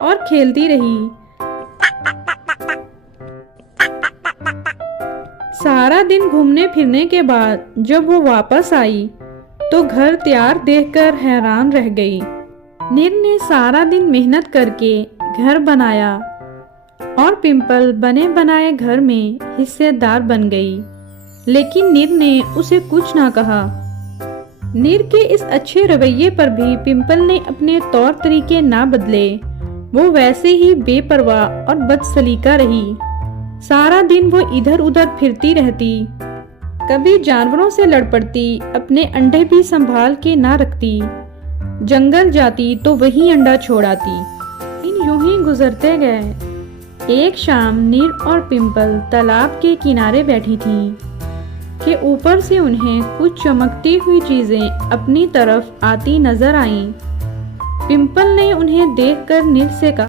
और खेलती रही। सारा दिन घूमने फिरने के बाद जब वो वापस आई तो घर तैयार देखकर हैरान रह गई। नीर ने सारा दिन मेहनत करके घर बनाया और पिंपल बने बनाए घर में हिस्सेदार बन गई, लेकिन नीर ने उसे कुछ ना कहा। नीर के इस अच्छे रवैये पर भी पिंपल ने अपने तौर तरीके ना बदले। वो वैसे ही बेपरवाह और बदसलीका रही। सारा दिन वो इधर उधर फिरती रहती, कभी जानवरों से लड़ पड़ती, अपने अंडे भी संभाल के ना रखती, जंगल जाती तो वहीं अंडा छोड़ आती। इन यूं ही गुजरते गए। एक शाम नीर और पिंपल तालाब के किनारे बैठी थीं कि ऊपर से उन्हें कुछ चमकती हुई चीजें अपनी तरफ आती नजर आईं। पिंपल ने उन्हें देखकर नीर से कहा,